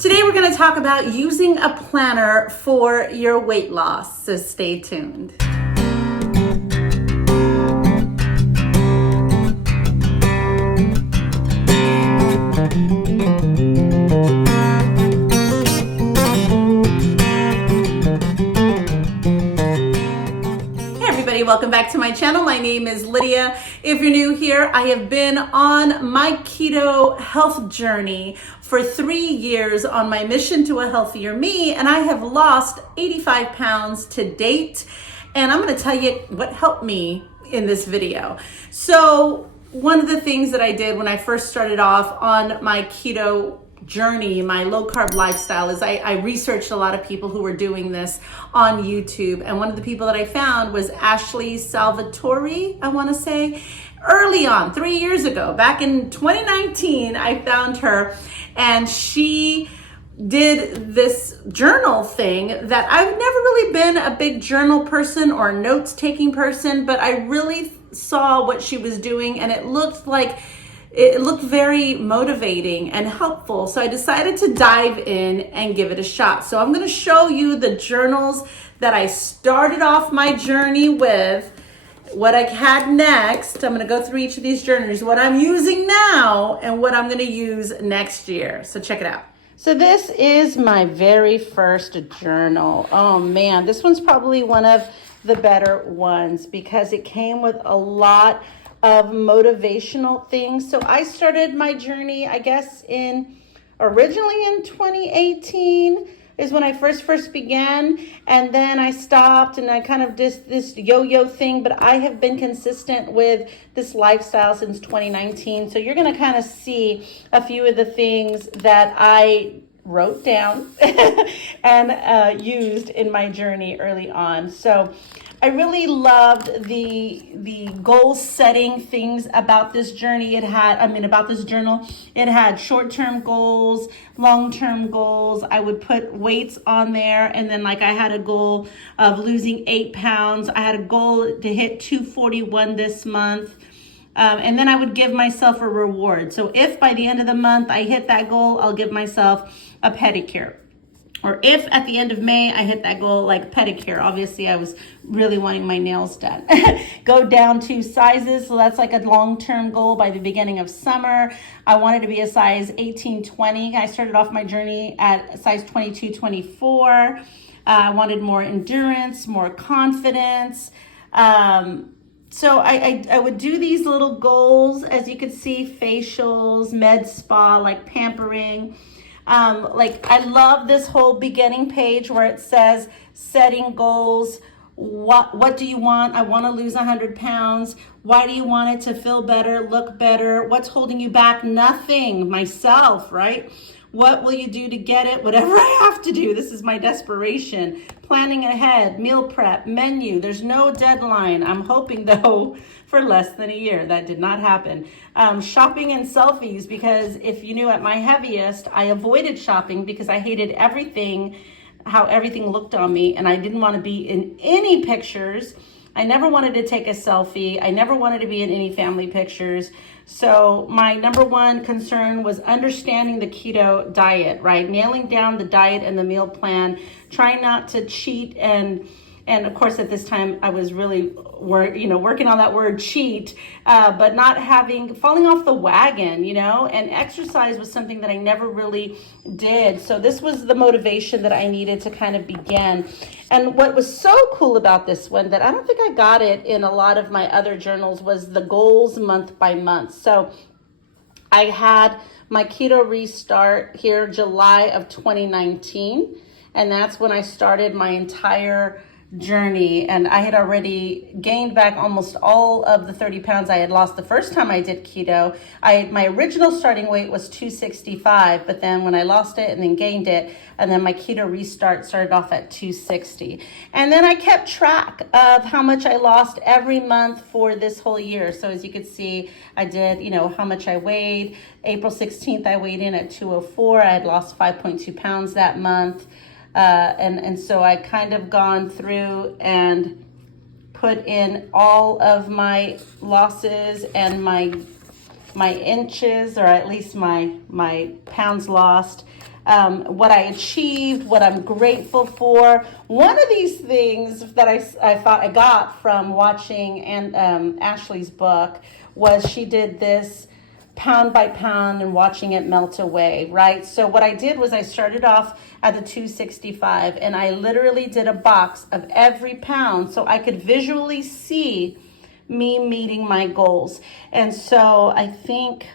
Today we're going to talk about using a planner for your weight loss, so stay tuned. Welcome back to my channel. My name is Lydia. If you're new here, I have been on my keto health journey for 3 years on my mission to a healthier me, and I have lost 85 pounds to date. And I'm going to tell you what helped me in this video. So one of the things that I did when I first started off on my keto journey, my low carb lifestyle, is I researched a lot of people who were doing this on YouTube. And one of the people that I found was Ashley Salvatore, I want to say. Early on, 3 years ago, back in 2019, I found her, and she did this journal thing that I've never really been a big journal person or notes taking person, but I really saw what she was doing, and it looked very motivating and helpful. So I decided to dive in and give it a shot. So I'm going to show you the journals that I started off my journey with, what I had next. I'm going to go through each of these journals, what I'm using now and what I'm going to use next year. So check it out. So this is my very first journal. Oh man, this one's probably one of the better ones because it came with a lot of motivational things. So I started my journey, I guess, originally in 2018 is when I first began, and then I stopped and I kind of did this yo-yo thing, but I have been consistent with this lifestyle since 2019. So you're gonna kind of see a few of the things that I wrote down and used in my journey early on. So I really loved the goal setting things about this journey. About this journal. It had short-term goals, long-term goals. I would put weights on there, and then I had a goal of losing 8 pounds. I had a goal to hit 241 this month. And then I would give myself a reward. So if by the end of the month I hit that goal, I'll give myself a pedicure. Or if at the end of May I hit that goal, like pedicure, obviously I was really wanting my nails done. Go down 2 sizes, so that's like a long-term goal by the beginning of summer. I wanted to be a size 18-20. I started off my journey at size 22-24. I wanted more endurance, more confidence. So I would do these little goals, as you could see, facials, med spa, like pampering. I love this whole beginning page where it says setting goals. What do you want? I want to lose 100 pounds. Why do you want it to feel better, look better? What's holding you back? Nothing. Myself, right? What will you do to get it? Whatever I have to do. This is my desperation. Planning ahead, meal prep, menu. There's no deadline. I'm hoping, though, for less than a year. That did not happen. Shopping and selfies, because if you knew at my heaviest, I avoided shopping because I hated everything, how everything looked on me, and I didn't want to be in any pictures. I never wanted to take a selfie. I never wanted to be in any family pictures. So my number one concern was understanding the keto diet, right? Nailing down the diet and the meal plan, trying not to cheat, and of course, at this time, I was really working on that word cheat, but not falling off the wagon, and exercise was something that I never really did. So this was the motivation that I needed to kind of begin. And what was so cool about this one that I don't think I got it in a lot of my other journals was the goals month by month. So I had my keto restart here, July of 2019, and that's when I started my entire journey, and I had already gained back almost all of the 30 pounds I had lost the first time I did keto. My original starting weight was 265, but then when I lost it and then gained it, and then my keto restart started off at 260. And then I kept track of how much I lost every month for this whole year. So as you can see, I did, how much I weighed. April 16th, I weighed in at 204. I had lost 5.2 pounds that month. And so I kind of gone through and put in all of my losses and my inches, or at least my pounds lost. what I achieved, what I'm grateful for. One of these things that I thought I got from watching Ashley's book was she did this pound by pound and watching it melt away, right? So what I did was I started off at the 265 and I literally did a box of every pound so I could visually see me meeting my goals. And so I think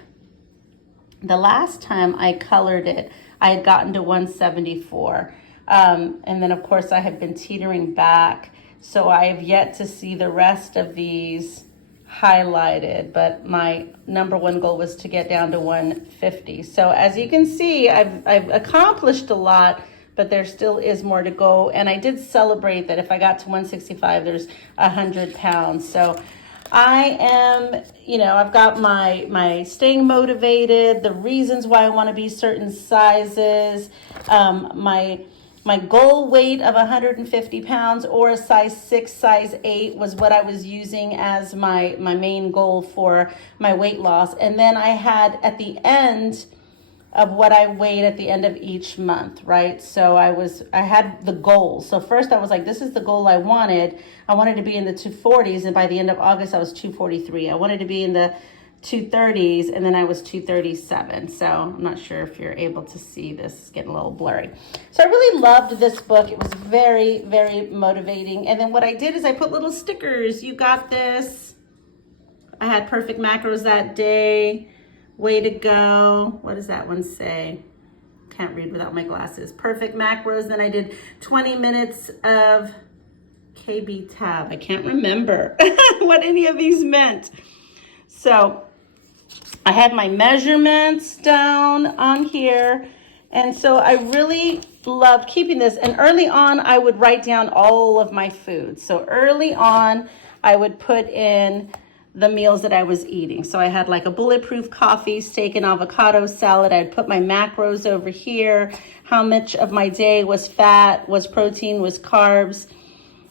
the last time I colored it, I had gotten to 174. And then of course I have been teetering back. So I have yet to see the rest of these highlighted, but my number one goal was to get down to 150. So as you can see, I've accomplished a lot, but there still is more to go. And I did celebrate that if I got to 165, there's 100 pounds. So I am, I've got my staying motivated, the reasons why I want to be certain sizes, my goal weight of 150 pounds or a size 6, size 8 was what I was using as my main goal for my weight loss. And then I had at the end of what I weighed at the end of each month, right? So I had the goal. So first I was like, this is the goal I wanted. I wanted to be in the 240s, and by the end of August I was 243. I wanted to be in the 230s, and then I was 237. So I'm not sure if you're able to see this. It's getting a little blurry. So I really loved this book. It was very, very motivating. And then what I did is I put little stickers. You got this. I had perfect macros that day. Way to go. What does that one say? Can't read without my glasses. Perfect macros. Then I did 20 minutes of KB tab. I can't remember what any of these meant. So I had my measurements down on here. And so I really loved keeping this. And early on, I would write down all of my foods. So early on, I would put in the meals that I was eating. So I had like a bulletproof coffee, steak and avocado salad. I'd put my macros over here, how much of my day was fat, was protein, was carbs.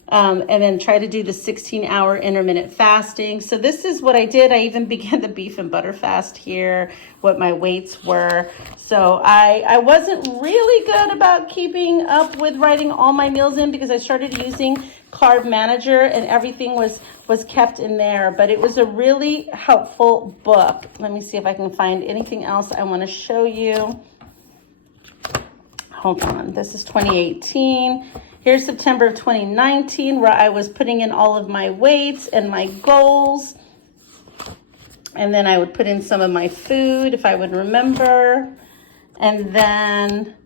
And then try to do the 16-hour intermittent fasting. So this is what I did. I even began the beef and butter fast here, what my weights were. So I wasn't really good about keeping up with writing all my meals in because I started using Carb Manager and everything was kept in there. But it was a really helpful book. Let me see if I can find anything else I want to show you. Hold on. This is 2018. Here's September of 2019 where I was putting in all of my weights and my goals. And then I would put in some of my food if I would remember. And then,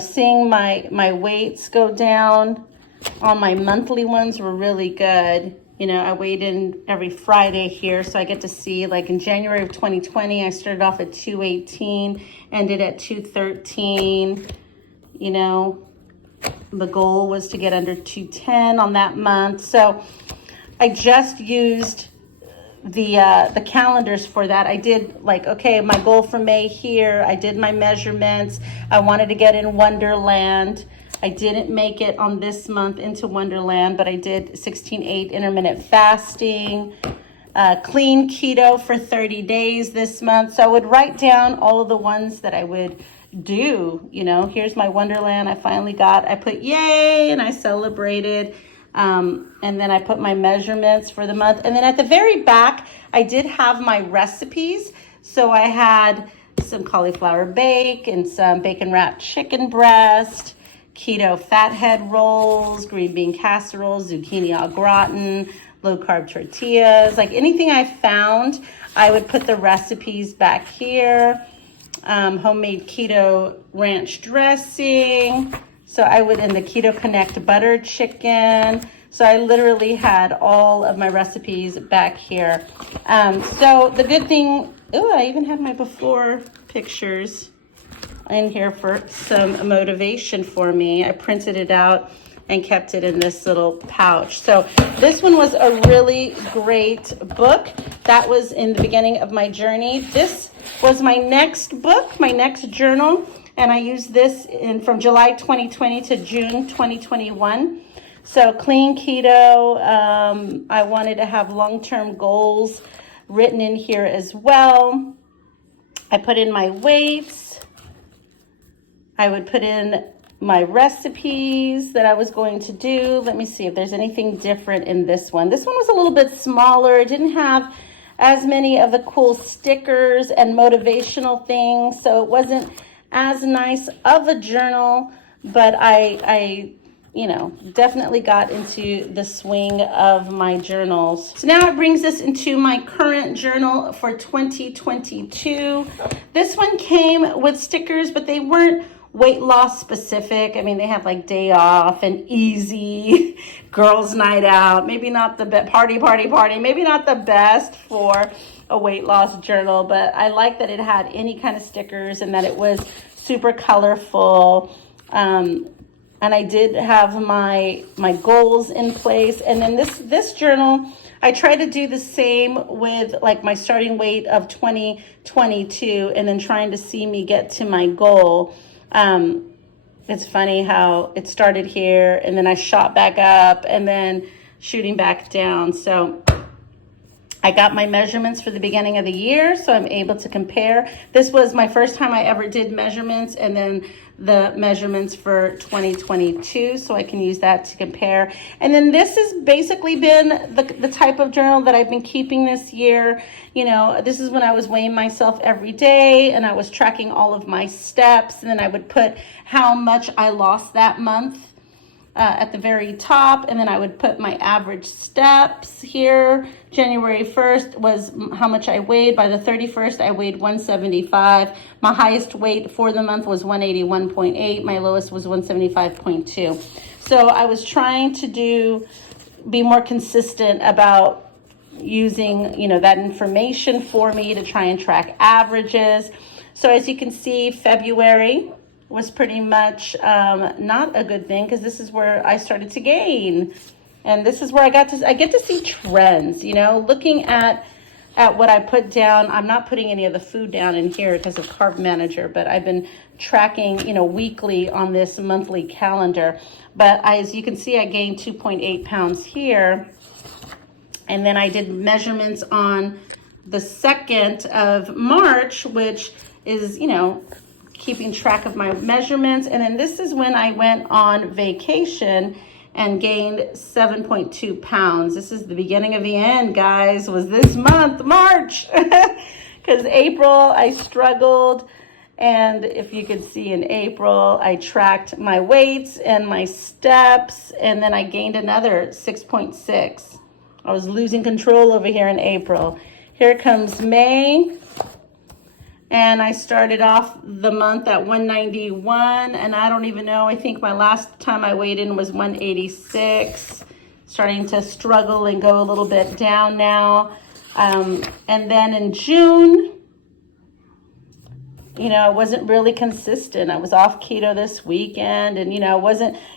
seeing my weights go down on my monthly ones were really good. I weighed in every Friday here, so I get to see, like in January of 2020, I started off at 218, ended at 213, The goal was to get under 210 on that month. So I just used the calendars for that. I did okay, my goal for May here. I did my measurements. I wanted to get in Wonderland. I didn't make it on this month into Wonderland, but I did 16/8 intermittent fasting, clean keto for 30 days this month. So I would write down all of the ones that I would do. Here's my Wonderland. I put yay, and I celebrated. And then I put my measurements for the month. And then at the very back, I did have my recipes. So I had some cauliflower bake and some bacon wrapped chicken breast, keto fathead rolls, green bean casseroles, zucchini au gratin, low carb tortillas, anything I found, I would put the recipes back here. Homemade keto ranch dressing. So I would, in the Keto Connect buttered chicken. So I literally had all of my recipes back here. So the good thing, I even had my before pictures in here for some motivation for me. I printed it out and kept it in this little pouch. So this one was a really great book. That was in the beginning of my journey. This was my next book, my next journal, and I used this from July 2020 to June 2021. So clean keto, I wanted to have long-term goals written in here as well. I put in my weights. I would put in my recipes that I was going to do. Let me see if there's anything different in this one. This one was a little bit smaller. It didn't have as many of the cool stickers and motivational things, so it wasn't as nice of a journal, but I you know, definitely got into the swing of my journals. So now it brings us into my current journal for 2022. This one came with stickers, but they weren't weight loss specific. I mean, they have like day off and easy, girls night out, maybe not the best, party, maybe not the best for a weight loss journal, but I like that it had any kind of stickers and that it was super colorful. And I did have my goals in place. And then this journal, I try to do the same with like my starting weight of 2022 and then trying to see me get to my goal. It's funny how it started here and then I shot back up and then shooting back down. So I got my measurements for the beginning of the year, so I'm able to compare. This was my first time I ever did measurements, and then the measurements for 2022, so I can use that to compare. And then this has basically been the type of journal that I've been keeping this year. You know, this is when I was weighing myself every day, and I was tracking all of my steps, and then I would put how much I lost that month at the very top, and then I would put my average steps here. January 1st was how much I weighed. By the 31st, I weighed 175. My highest weight for the month was 181.8. My lowest was 175.2. So I was trying to be more consistent about using, you know, that information for me to try and track averages. So as you can see, February was pretty much not a good thing, because this is where I started to gain, and this is where I get to see trends. You know, looking at what I put down. I'm not putting any of the food down in here because of Carb Manager, but I've been tracking, you know, weekly on this monthly calendar. But as you can see, I gained 2.8 pounds here, and then I did measurements on the 2nd of March, which is, you know, keeping track of my measurements. And then this is when I went on vacation and gained 7.2 pounds. This is the beginning of the end, guys, was this month, March. Because April, I struggled. And if you could see in April, I tracked my weights and my steps, and then I gained another 6.6. I was losing control over here in April. Here comes May. And I started off the month at 191, and I don't even know, I think my last time I weighed in was 186. Starting to struggle and go a little bit down now. And then in June, you know, I wasn't really consistent. I was off keto this weekend, and, you know,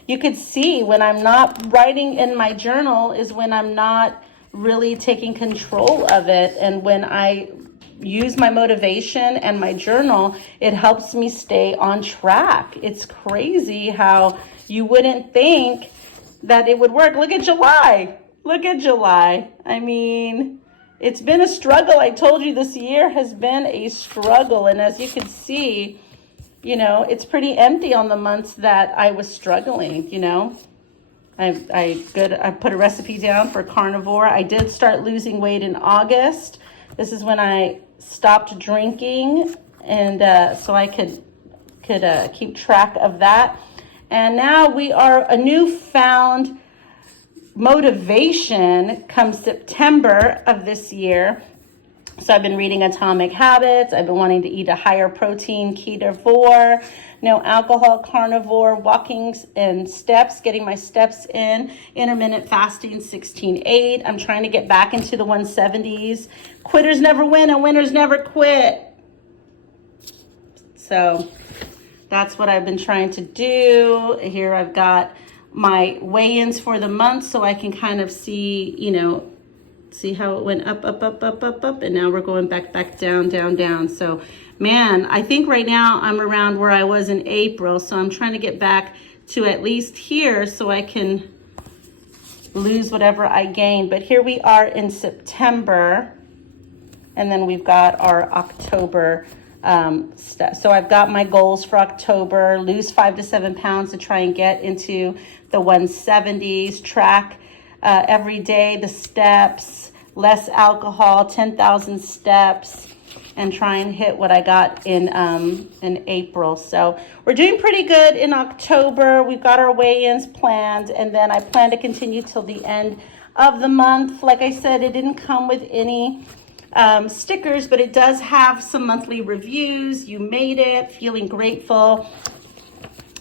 you could see when I'm not writing in my journal is when I'm not really taking control of it. And when I use my motivation and my journal, it helps me stay on track. It's crazy how you wouldn't think that it would work. Look at July. Look at July. I mean, it's been a struggle. I told you this year has been a struggle. And as you can see, you know, it's pretty empty on the months that I was struggling, you know. I put a recipe down for carnivore. I did start losing weight in August. This is when I stopped drinking, and so I could keep track of that. And now we are a newfound motivation come September of this year. So I've been reading Atomic Habits. I've been wanting to eat a higher protein ketovore, no alcohol carnivore, walking and steps, getting my steps in, intermittent fasting 16/8. I'm trying to get back into the 170s. Quitters never win and winners never quit. So that's what I've been trying to do. Here I've got my weigh-ins for the month so I can kind of see, you know, see how it went up, and now we're going back, down. So, man, I think right now I'm around where I was in April, so I'm trying to get back to at least here so I can lose whatever I gained. But here we are in September, and then we've got our October stuff. So I've got my goals for October: lose 5 to 7 pounds to try and get into the 170s, track every day the steps, less alcohol, 10,000 steps, and try and hit what I got in April. So we're doing pretty good in October. We've got our weigh-ins planned, and then I plan to continue till the end of the month. Like I said, it didn't come with any stickers, but it does have some monthly reviews. You made it, feeling grateful.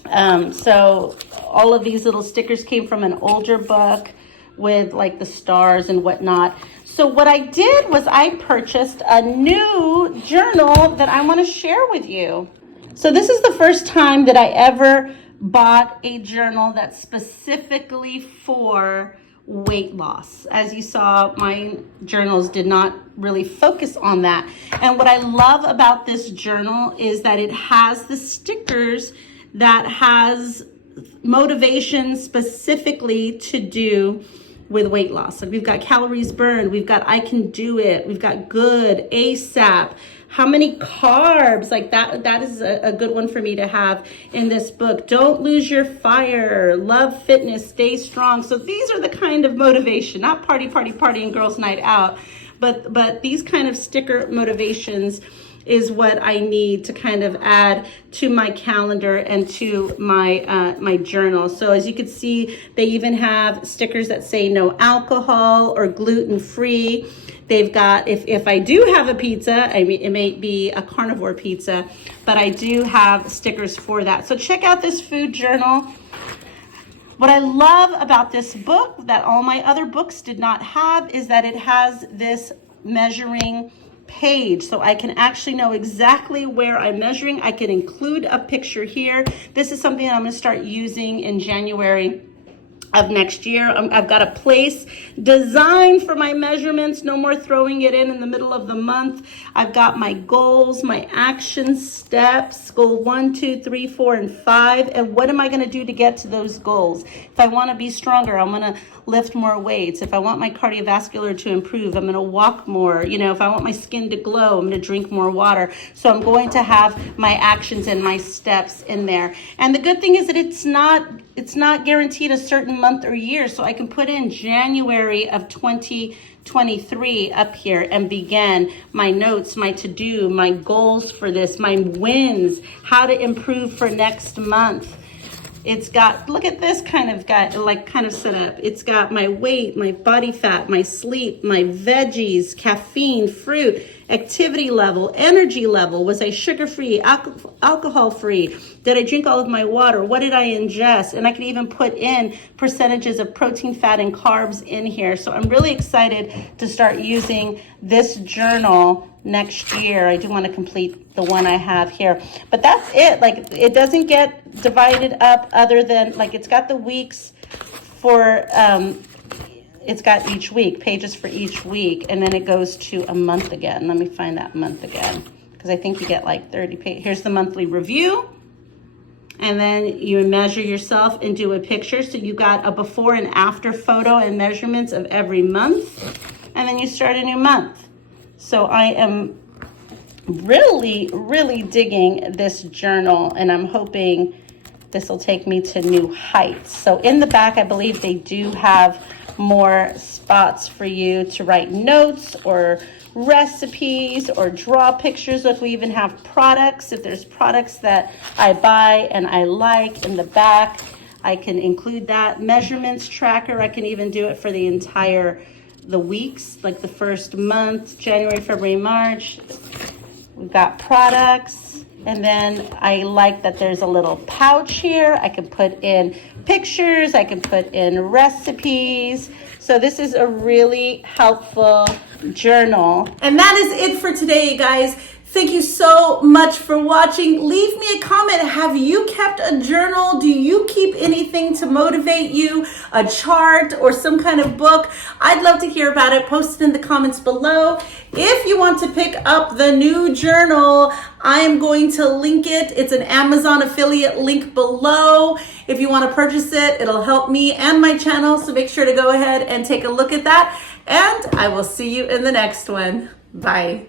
So all of these little stickers came from an older book with like the stars and whatnot. So what I did was I purchased a new journal that I want to share with you. So this is the first time that I ever bought a journal that's specifically for weight loss. As you saw, my journals did not really focus on that. And what I love about this journal is that it has the stickers that has motivation specifically to do with weight loss. Like we've got calories burned, we've got I can do it, we've got good, ASAP, how many carbs, like that is a good one for me to have in this book. Don't lose your fire, love fitness, stay strong. So these are the kind of motivation, not party and girls night out, but these kind of sticker motivations is what I need to kind of add to my calendar and to my my journal. So as you can see, they even have stickers that say no alcohol or gluten-free. They've got, if I do have a pizza, I mean, it may be a carnivore pizza, but I do have stickers for that. So check out this food journal. What I love about this book that all my other books did not have is that it has this measuring page, so I can actually know exactly where I'm measuring. I can include a picture here. This is something that I'm going to start using in January of next year. I've got a place designed for my measurements, no more throwing it in the middle of the month. I've got my goals, my action steps, goal 1, 2, 3, 4, and 5. And what am I going to do to get to those goals? If I want to be stronger, I'm going to lift more weights. If I want my cardiovascular to improve, I'm going to walk more. You know, if I want my skin to glow, I'm going to drink more water. So I'm going to have my actions and my steps in there. And the good thing is that it's not guaranteed a certain month or year. So I can put in January of 2023 up here and begin my notes, my to-do, my goals for this, my wins, how to improve for next month. It's got, look at this kind of setup. It's got my weight, my body fat, my sleep, my veggies, caffeine, fruit, activity level, energy level. Was I sugar-free, alcohol-free? Did I drink all of my water? What did I ingest? And I can even put in percentages of protein, fat, and carbs in here. So I'm really excited to start using this journal next year. I do want to complete the one I have here. But that's it. Like, it doesn't get divided up other than, like, it's got the weeks for, it's got each week, pages for each week, and then it goes to a month again. Let me find that month again, because I think you get like 30 pages. Here's the monthly review. And then you measure yourself and do a picture. So you got a before and after photo and measurements of every month. And then you start a new month. So I am really, really digging this journal, and I'm hoping this will take me to new heights. So in the back, I believe they do have more spots for you to write notes or recipes or draw pictures. Look, we even have products. If there's products that I buy and I like in the back, I can include that. Measurements tracker, I can even do it for the weeks, like the first month, January, February, March. We've got products. And then I like that there's a little pouch here. I can put in pictures. I can put in recipes. So this is a really helpful journal. And that is it for today, guys. Thank you so much for watching. Leave me a comment. Have you kept a journal? Do you keep anything to motivate you? A chart or some kind of book? I'd love to hear about it. Post it in the comments below. If you want to pick up the new journal, I am going to link it. It's an Amazon affiliate link below. If you want to purchase it, it'll help me and my channel. So make sure to go ahead and take a look at that. And I will see you in the next one. Bye.